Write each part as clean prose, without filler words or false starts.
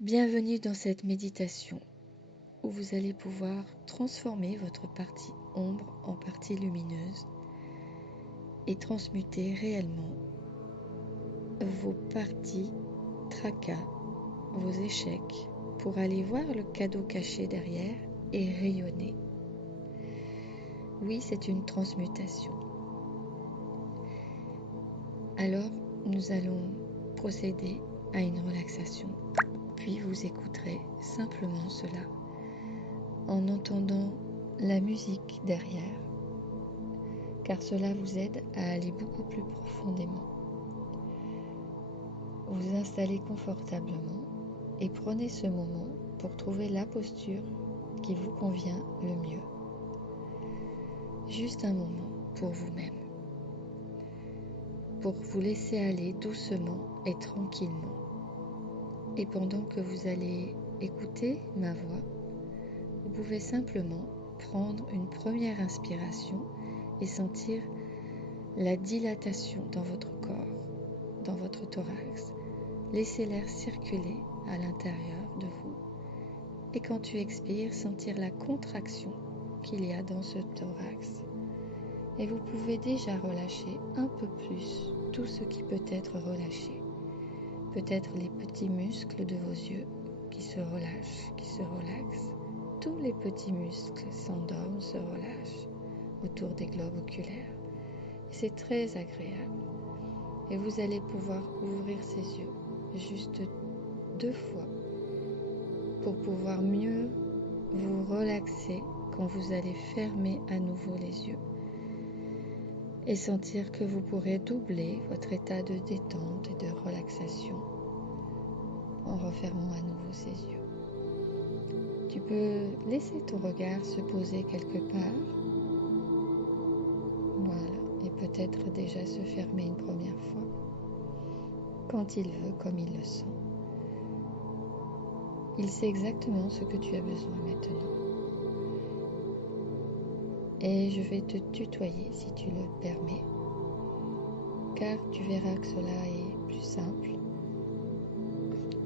Bienvenue dans cette méditation où vous allez pouvoir transformer votre partie ombre en partie lumineuse et transmuter réellement vos parties tracas, vos échecs, pour aller voir le cadeau caché derrière et rayonner. Oui, c'est une transmutation. Alors, nous allons procéder à une relaxation, puis vous écouterez simplement cela en entendant la musique derrière, car cela vous aide à aller beaucoup plus profondément. Vous installez confortablement et prenez ce moment pour trouver la posture qui vous convient le mieux. Juste un moment pour vous-même, pour vous laisser aller doucement et tranquillement. Et pendant que vous allez écouter ma voix, vous pouvez simplement prendre une première inspiration et sentir la dilatation dans votre corps, dans votre thorax. Laissez l'air circuler à l'intérieur de vous. Et quand tu expires, sentir la contraction qu'il y a dans ce thorax. Et vous pouvez déjà relâcher un peu plus tout ce qui peut être relâché. Peut-être les petits muscles de vos yeux qui se relâchent, qui se relaxent. Tous les petits muscles s'endorment, se relâchent autour des globes oculaires. C'est très agréable. Et vous allez pouvoir ouvrir ces yeux juste 2 fois pour pouvoir mieux vous relaxer quand vous allez fermer à nouveau les yeux et sentir que vous pourrez doubler votre état de détente et de relaxation en refermant à nouveau ces yeux. Tu peux laisser ton regard se poser quelque part, voilà, et peut-être déjà se fermer une première fois, quand il veut, comme il le sent. Il sait exactement ce que tu as besoin maintenant. Et je vais te tutoyer si tu le permets, car tu verras que cela est plus simple.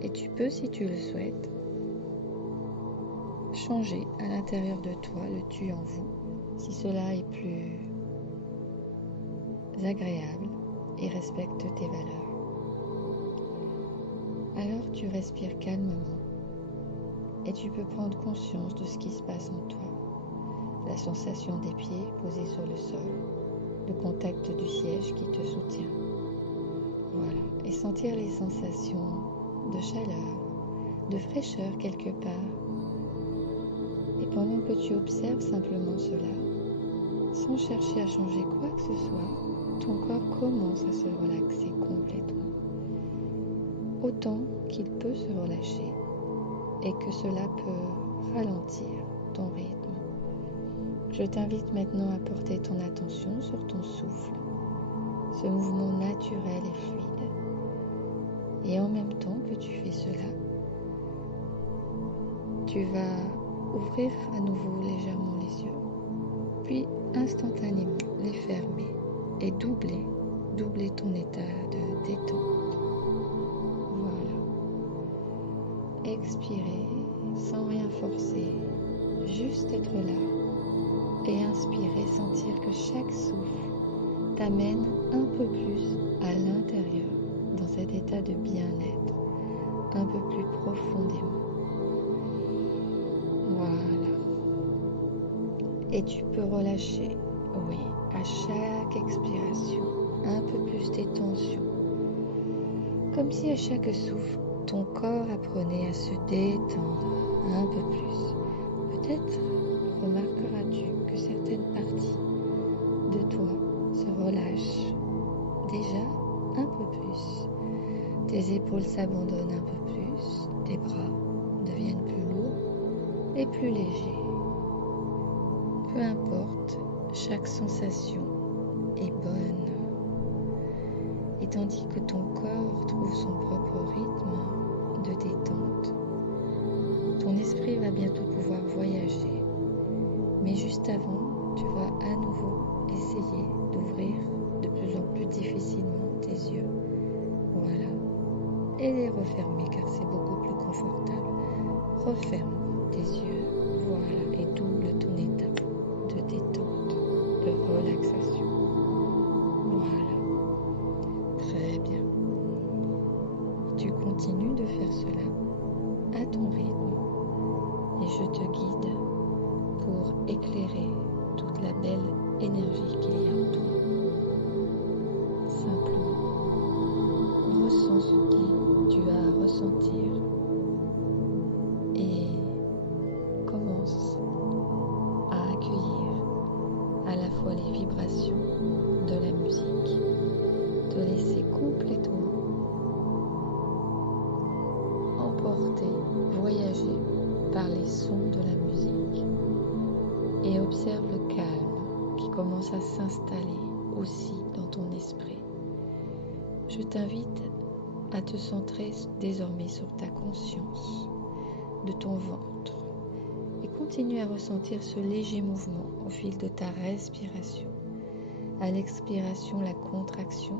Et tu peux, si tu le souhaites, changer à l'intérieur de toi le tu en vous, si cela est plus agréable et respecte tes valeurs. Alors tu respires calmement et tu peux prendre conscience de ce qui se passe en toi. La sensation des pieds posés sur le sol, le contact du siège qui te soutient. Voilà. Et sentir les sensations de chaleur, de fraîcheur quelque part. Et pendant que tu observes simplement cela, sans chercher à changer quoi que ce soit, ton corps commence à se relaxer complètement. Autant qu'il peut se relâcher et que cela peut ralentir ton rythme. Je t'invite maintenant à porter ton attention sur ton souffle, ce mouvement naturel et fluide. Et en même temps que tu fais cela, tu vas ouvrir à nouveau légèrement les yeux, puis instantanément les fermer et doubler ton état de détente. Voilà. Expirer sans rien forcer, juste être là. Et inspirer, sentir que chaque souffle t'amène un peu plus à l'intérieur, dans cet état de bien-être, un peu plus profondément. Voilà. Et tu peux relâcher, oui, à chaque expiration, un peu plus tes tensions. Comme si à chaque souffle, ton corps apprenait à se détendre un peu plus. Peut-être remarqueras-tu que certaines parties de toi se relâchent déjà un peu plus. Tes épaules s'abandonnent un peu plus, tes bras deviennent plus lourds et plus légers. Peu importe, chaque sensation est bonne. Et tandis que ton corps trouve son propre rythme de détente, ton esprit va bientôt pouvoir voyager. Mais juste avant, tu vas à nouveau essayer d'ouvrir de plus en plus difficilement tes yeux. Voilà. Et les refermer car c'est beaucoup plus confortable. Referme tes yeux, voilà, et double ton état de détente, de relaxation. Voilà, très bien. Tu continues de faire cela à ton rythme et je te guide pour éclairer toute la belle énergie qu'il y a en toi. Simplement, ressens ce que tu as à ressentir et commence à accueillir à la fois les vibrations de la musique, te laisser complètement emporter, voyager par les sons de la musique et observe le calme qui commence à s'installer aussi dans ton esprit. Je t'invite à te centrer désormais sur ta conscience de ton ventre et continue à ressentir ce léger mouvement au fil de ta respiration. À l'expiration, la contraction,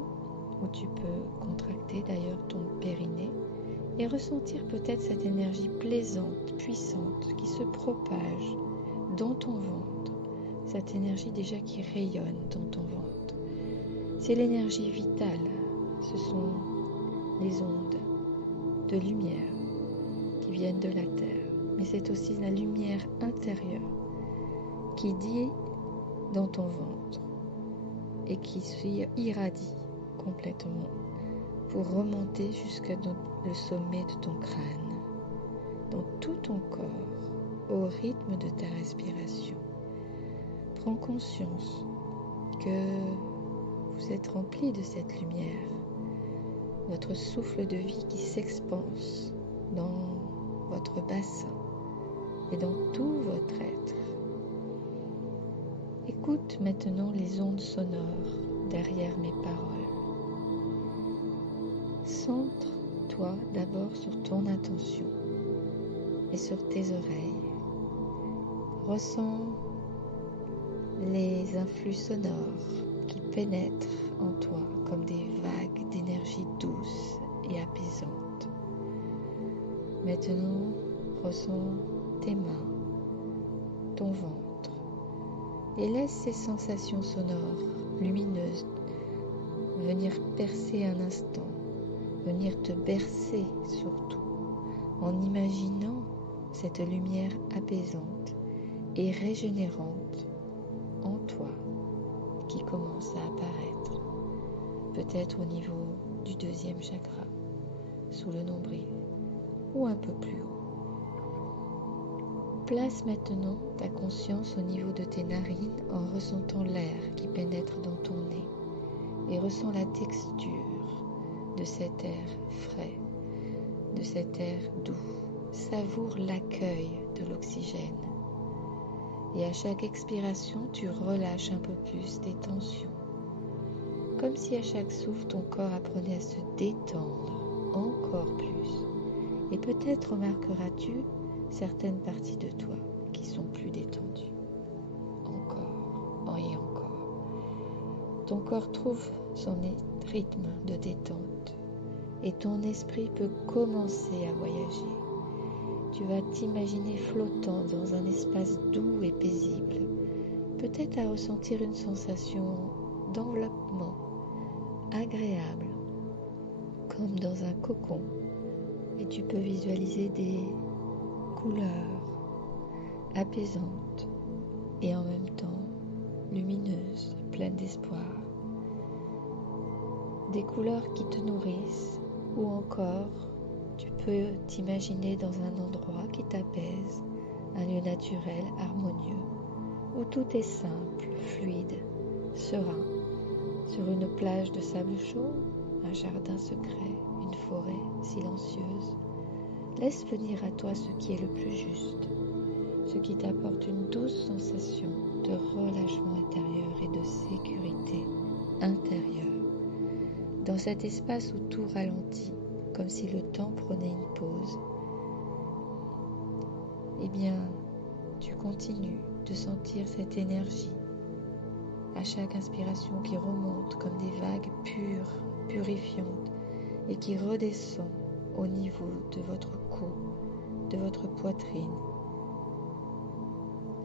où tu peux contracter d'ailleurs ton périnée et ressentir peut-être cette énergie plaisante, puissante qui se propage dans ton ventre, cette énergie déjà qui rayonne dans ton ventre. C'est l'énergie vitale, ce sont les ondes de lumière qui viennent de la Terre, mais c'est aussi la lumière intérieure qui dit dans ton ventre et qui irradie complètement pour remonter jusqu'à le sommet de ton crâne, dans tout ton corps, au rythme de ta respiration. Prends conscience que vous êtes rempli de cette lumière, votre souffle de vie qui s'expanse dans votre bassin et dans tout votre être. Écoute maintenant les ondes sonores derrière mes paroles. Centre-toi d'abord sur ton intention et sur tes oreilles. Ressens les influx sonores qui pénètrent en toi comme des vagues d'énergie douce et apaisante. Maintenant, ressens tes mains, ton ventre et laisse ces sensations sonores lumineuses venir percer un instant, venir te bercer surtout, en imaginant cette lumière apaisante et régénérante en toi qui commence à apparaître, peut-être au niveau du deuxième chakra, sous le nombril ou un peu plus haut. Place maintenant ta conscience au niveau de tes narines en ressentant l'air qui pénètre dans ton nez et ressens la texture de cet air frais, de cet air doux. Savoure l'accueil de l'oxygène. Et à chaque expiration, tu relâches un peu plus tes tensions. Comme si à chaque souffle, ton corps apprenait à se détendre encore plus. Et peut-être remarqueras-tu certaines parties de toi qui sont plus détendues. Encore et encore. Ton corps trouve son rythme de détente et ton esprit peut commencer à voyager. Tu vas t'imaginer flottant dans un espace doux et paisible, peut-être à ressentir une sensation d'enveloppement agréable, comme dans un cocon, et tu peux visualiser des couleurs apaisantes et en même temps lumineuses, pleines d'espoir. Des couleurs qui te nourrissent ou encore tu peux t'imaginer dans un endroit qui t'apaise, un lieu naturel, harmonieux, où tout est simple, fluide, serein, sur une plage de sable chaud, un jardin secret, une forêt silencieuse. Laisse venir à toi ce qui est le plus juste, ce qui t'apporte une douce sensation de relâchement intérieur et de sécurité intérieure. Dans cet espace où tout ralentit, comme si le temps prenait une pause, eh bien, tu continues de sentir cette énergie à chaque inspiration qui remonte comme des vagues pures, purifiantes et qui redescend au niveau de votre cou, de votre poitrine.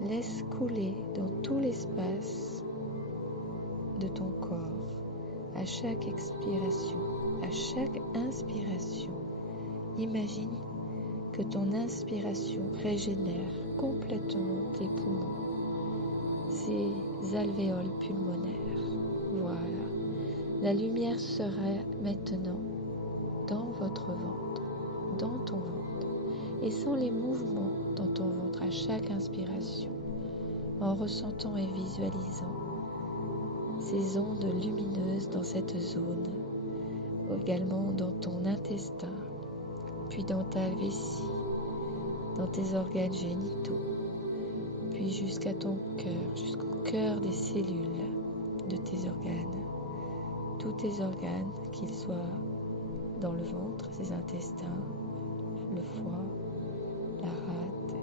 Laisse couler dans tout l'espace de ton corps. À chaque expiration, à chaque inspiration, imagine que ton inspiration régénère complètement tes poumons, ces alvéoles pulmonaires. Voilà. La lumière sera maintenant dans votre ventre, dans ton ventre, et sens les mouvements dans ton ventre à chaque inspiration, en ressentant et visualisant ces ondes lumineuses dans cette zone, également dans ton intestin, puis dans ta vessie, dans tes organes génitaux, puis jusqu'à ton cœur, jusqu'au cœur des cellules de tes organes. Tous tes organes, qu'ils soient dans le ventre, ses intestins, le foie, la rate,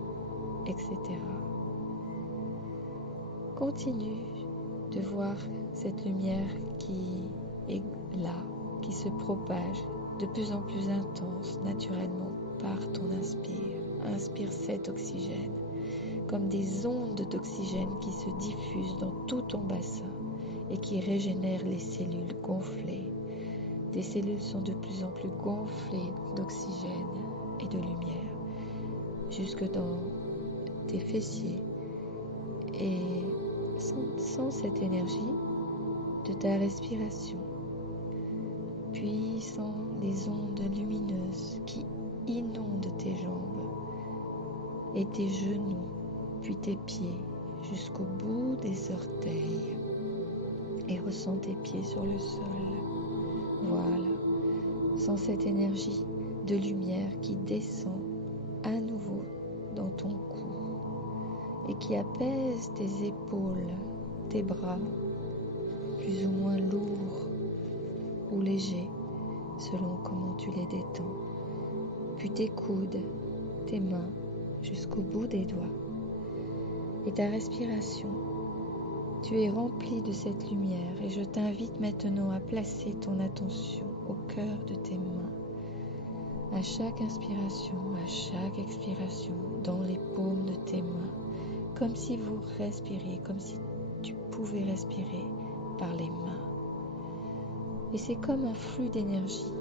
etc. Continue de voir cette lumière qui est là, qui se propage de plus en plus intense naturellement par ton inspire. Inspire cet oxygène, comme des ondes d'oxygène qui se diffusent dans tout ton bassin et qui régénèrent les cellules gonflées. Tes cellules sont de plus en plus gonflées d'oxygène et de lumière, jusque dans tes fessiers. Et sens cette énergie de ta respiration. Puis sens les ondes lumineuses qui inondent tes jambes et tes genoux, puis tes pieds jusqu'au bout des orteils. Et ressens tes pieds sur le sol. Voilà. Sens cette énergie de lumière qui descend à nouveau dans ton cou et qui apaise tes épaules, tes bras, plus ou moins lourds ou légers, selon comment tu les détends. Puis tes coudes, tes mains, jusqu'au bout des doigts. Et ta respiration, tu es rempli de cette lumière et je t'invite maintenant à placer ton attention au cœur de tes mains. À chaque inspiration, à chaque expiration, dans les paumes de tes mains, comme si vous respiriez, comme si tu pouvais respirer par les mains. Et c'est comme un flux d'énergie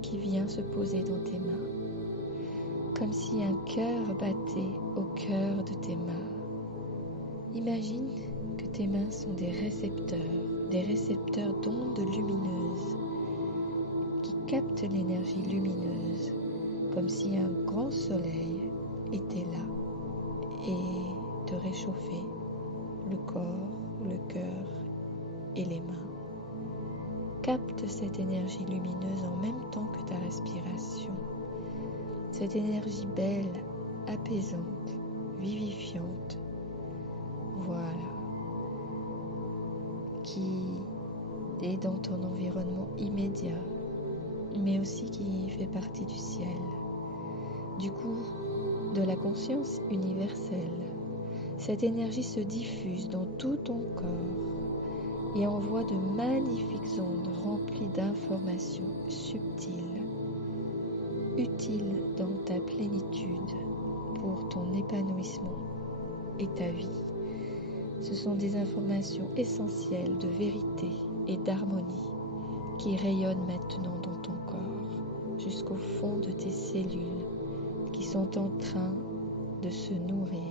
qui vient se poser dans tes mains, comme si un cœur battait au cœur de tes mains. Imagine que tes mains sont des récepteurs d'ondes lumineuses qui captent l'énergie lumineuse, comme si un grand soleil était là et te réchauffait le corps, le cœur et les mains. Capte cette énergie lumineuse en même temps que ta respiration. Cette énergie belle, apaisante, vivifiante. Voilà. Qui est dans ton environnement immédiat, mais aussi qui fait partie du ciel. Du coup, de la conscience universelle. Cette énergie se diffuse dans tout ton corps et envoie de magnifiques ondes remplies d'informations subtiles, utiles dans ta plénitude pour ton épanouissement et ta vie. Ce sont des informations essentielles de vérité et d'harmonie qui rayonnent maintenant dans ton corps jusqu'au fond de tes cellules qui sont en train de se nourrir